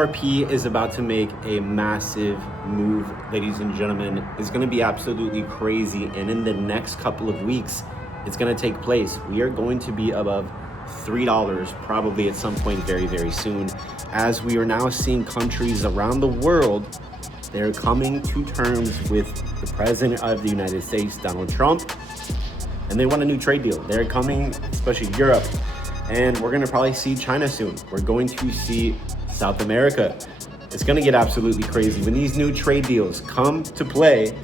XRP is about to make a massive move, ladies and gentlemen. It's going to be absolutely crazy. And in the next couple of weeks, it's going to take place. We are going to be above $3 probably at some point very, very soon, as we are now seeing countries around the world. They're coming to terms with the president of the United States, Donald Trump, and they want a new trade deal. They're coming, especially Europe, and we're going to probably see China soon. We're going to see South America. It's going to get absolutely crazy. When these new trade deals come to play,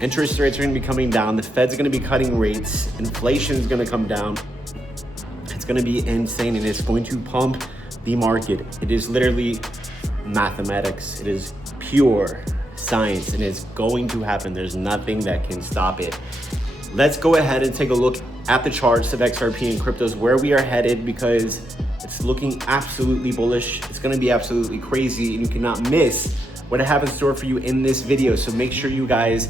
interest rates are going to be coming down. The Fed's going to be cutting rates. Inflation is going to come down. It's going to be insane, and it's going to pump the market. It is literally mathematics. It is pure science, and it's going to happen. There's nothing that can stop it. Let's go ahead and take a look at the charts of XRP and cryptos, where we are headed, because it's looking absolutely bullish. It's going to be absolutely crazy, and you cannot miss what I have in store for you in this video. So make sure you guys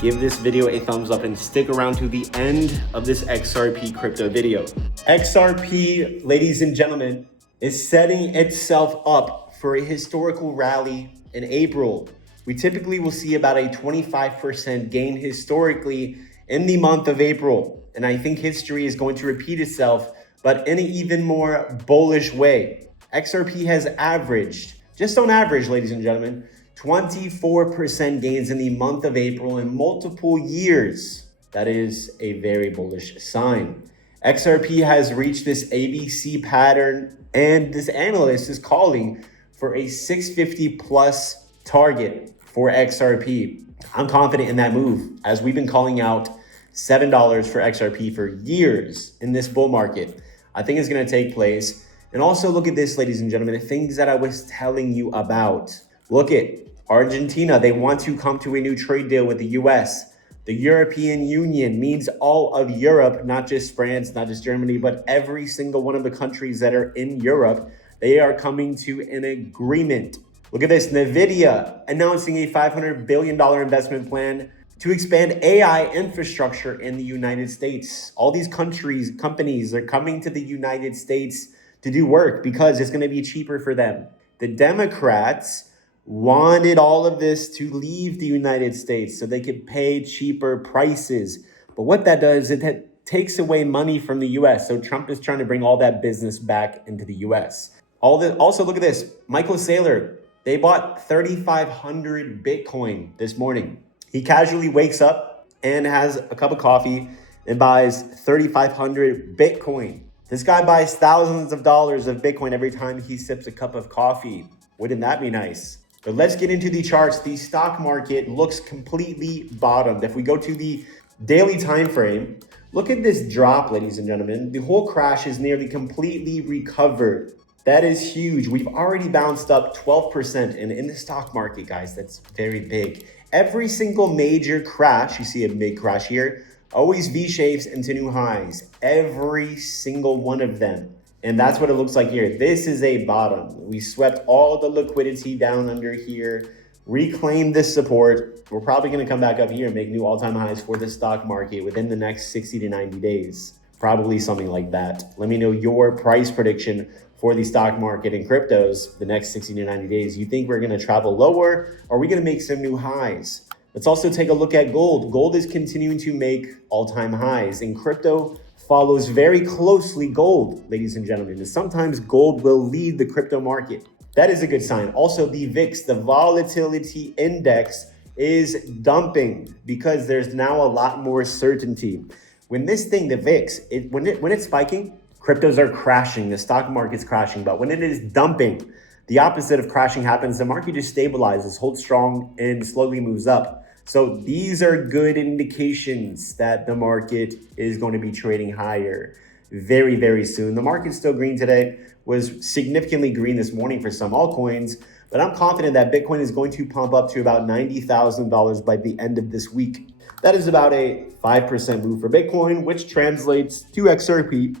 give this video a thumbs up and stick around to the end of this XRP crypto video. XRP, ladies and gentlemen, is setting itself up for a historical rally in April. We typically will see about a 25% gain historically in the month of April. And I think history is going to repeat itself, but in an even more bullish way. XRP has averaged, just on average, ladies and gentlemen, 24% gains in the month of April in multiple years. That is a very bullish sign. XRP has reached this ABC pattern, and this analyst is calling for a 650 plus target for XRP. I'm confident in that move, as we've been calling out $7 for XRP for years in this bull market. I think it's going to take place. And also look at this, ladies and gentlemen, the things that I was telling you about. Look at Argentina. They want to come to a new trade deal with the US. The European Union means all of Europe, not just France, not just Germany, but every single one of the countries that are in Europe. They are coming to an agreement. Look at this, NVIDIA announcing a $500 billion investment plan to expand AI infrastructure in the United States. All these companies are coming to the United States to do work because it's going to be cheaper for them. The Democrats wanted all of this to leave the United States so they could pay cheaper prices. But what that does, it takes away money from the US. So Trump is trying to bring all that business back into the US. Also, look at this. Michael Saylor, they bought 3,500 Bitcoin this morning. He casually wakes up and has a cup of coffee and buys 3,500 Bitcoin. This guy buys thousands of dollars of Bitcoin every time he sips a cup of coffee. Wouldn't that be nice? But let's get into the charts. The stock market looks completely bottomed. If we go to the daily time frame, look at this drop, ladies and gentlemen. The whole crash is nearly completely recovered. That is huge. We've already bounced up 12%. And in the stock market, guys, that's very big. Every single major crash, you see a big crash here, always V-shapes into new highs. Every single one of them. And that's what it looks like here. This is a bottom. We swept all the liquidity down under here, reclaimed this support. We're probably going to come back up here and make new all-time highs for the stock market within the next 60 to 90 days. Probably something like that. Let me know your price prediction for the stock market and cryptos the next 60 to 90 days. You think we're going to travel lower, or are we going to make some new highs? Let's also take a look at gold. Gold is continuing to make all-time highs, and crypto follows very closely gold, ladies and gentlemen. And sometimes gold will lead the crypto market. That is a good sign. Also, the VIX, the volatility index, is dumping because there's now a lot more certainty. When this thing, the VIX, when it's spiking, cryptos are crashing, the stock market's crashing. But when it is dumping, the opposite of crashing happens. The market just stabilizes, holds strong, and slowly moves up. So these are good indications that the market is going to be trading higher very, very soon. The market's still green today, was significantly green this morning for some altcoins, but I'm confident that Bitcoin is going to pump up to about $90,000 by the end of this week. That is about a 5% move for Bitcoin, which translates to XRP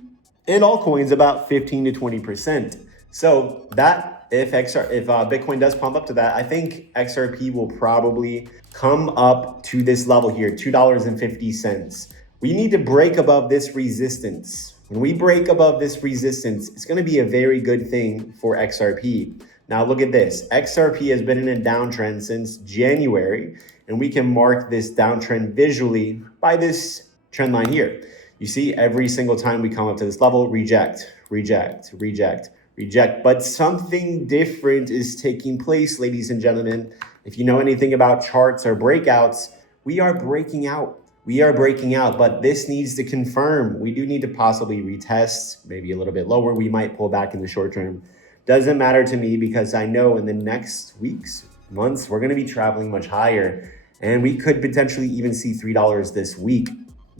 and altcoins about 15 to 20%. So that if Bitcoin does pump up to that, I think XRP will probably come up to this level here, $2.50. We need to break above this resistance. When we break above this resistance, it's going to be a very good thing for XRP. Now look at this. XRP has been in a downtrend since January, and we can mark this downtrend visually by this trend line here. You see, every single time we come up to this level, reject, reject, reject, reject. But something different is taking place, ladies and gentlemen. If you know anything about charts or breakouts, we are breaking out. We are breaking out, but this needs to confirm. We do need to possibly retest, maybe a little bit lower. We might pull back in the short term. Doesn't matter to me because I know in the next weeks, months, we're going to be traveling much higher. And we could potentially even see $3 this week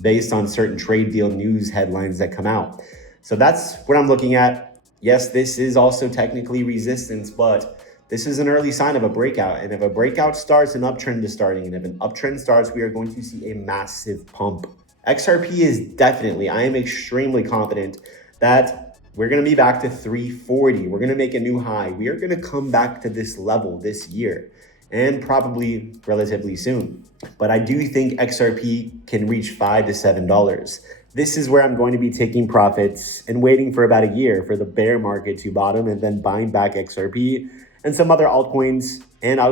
based on certain trade deal news headlines that come out. So that's what I'm looking at. Yes, this is also technically resistance, but this is an early sign of a breakout. And if a breakout starts, an uptrend is starting. And if an uptrend starts, we are going to see a massive pump. XRP is definitely, I am extremely confident that we're going to be back to 340. We're going to make a new high. We are going to come back to this level this year and probably relatively soon. But I do think XRP can reach $5 to $7. This is where I'm going to be taking profits and waiting for about a year for the bear market to bottom and then buying back XRP and some other altcoins, and I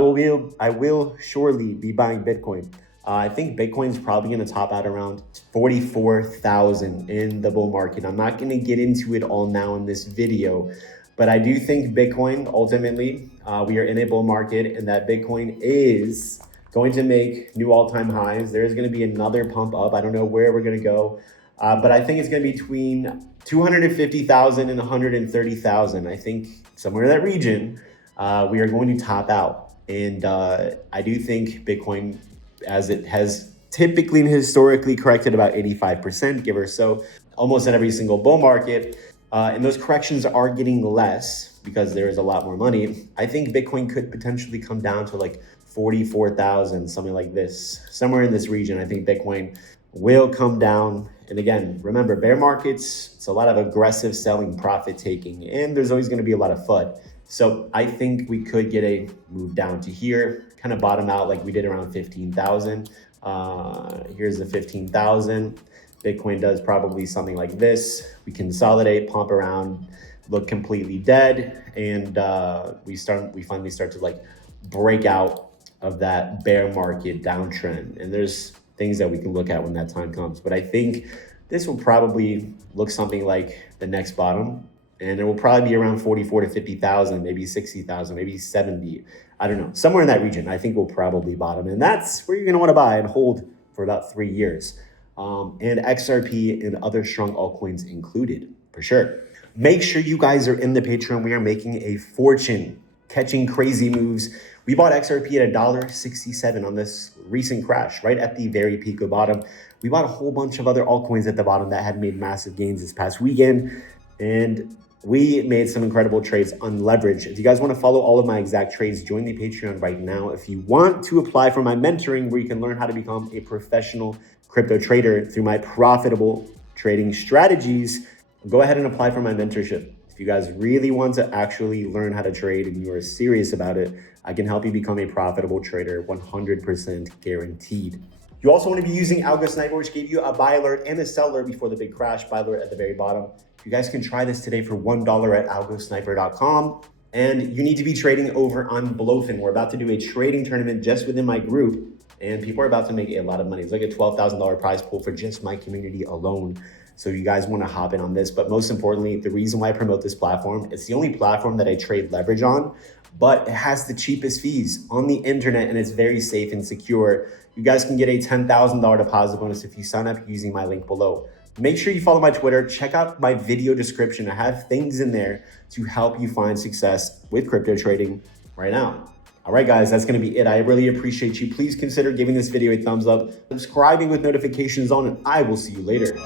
will surely be buying Bitcoin. I think Bitcoin's probably going to top out around 44,000 in the bull market. I'm not going to get into it all now in this video, but I do think Bitcoin, ultimately, we are in a bull market and that Bitcoin is going to make new all-time highs. There's going to be another pump up. I don't know where we're going to go, but I think it's going to be between 250,000 and 130,000. I think somewhere in that region, we are going to top out. And I do think Bitcoin, as it has typically and historically corrected about 85%, give or so, almost in every single bull market, and those corrections are getting less because there is a lot more money. I think Bitcoin could potentially come down to like 44,000, something like this, somewhere in this region. I think Bitcoin will come down. And again, remember, bear markets, it's a lot of aggressive selling, profit taking, and there's always going to be a lot of FUD. So I think we could get a move down to here, kind of bottom out like we did around 15,000. Here's the 15,000. Bitcoin does probably something like this. We consolidate, pump around, look completely dead, and we finally start to like break out of that bear market downtrend. And there's things that we can look at when that time comes. But I think this will probably look something like the next bottom. And it will probably be around 44 to 50,000, maybe 60,000, maybe 70. I don't know, somewhere in that region. I think we'll probably bottom. And that's where you're going to want to buy and hold for about 3 years. And XRP and other strong altcoins included, for sure. Make sure you guys are in the Patreon. We are making a fortune, catching crazy moves. We bought XRP at $1.67 on this recent crash, right at the very peak of bottom. We bought a whole bunch of other altcoins at the bottom that had made massive gains this past weekend. And we made some incredible trades on leverage. If you guys want to follow all of my exact trades, join the Patreon right now. If you want to apply for my mentoring, where you can learn how to become a professional crypto trader through my profitable trading strategies, go ahead and apply for my mentorship. If you guys really want to actually learn how to trade and you are serious about it, I can help you become a profitable trader, 100% guaranteed. You also want to be using ALGOSNIPER, which gave you a buy alert and a sell alert before the big crash, buy alert at the very bottom. You guys can try this today for $1 at algosniper.com. And you need to be trading over on Blofin. We're about to do a trading tournament just within my group, and people are about to make a lot of money. It's like a $12,000 prize pool for just my community alone. So you guys want to hop in on this. But most importantly, the reason why I promote this platform, it's the only platform that I trade leverage on, but it has the cheapest fees on the internet and it's very safe and secure. You guys can get a $10,000 deposit bonus if you sign up using my link below. Make sure you follow my Twitter. Check out my video description. I have things in there to help you find success with crypto trading right now. All right, guys, that's going to be it. I really appreciate you. Please consider giving this video a thumbs up, subscribing with notifications on, and I will see you later.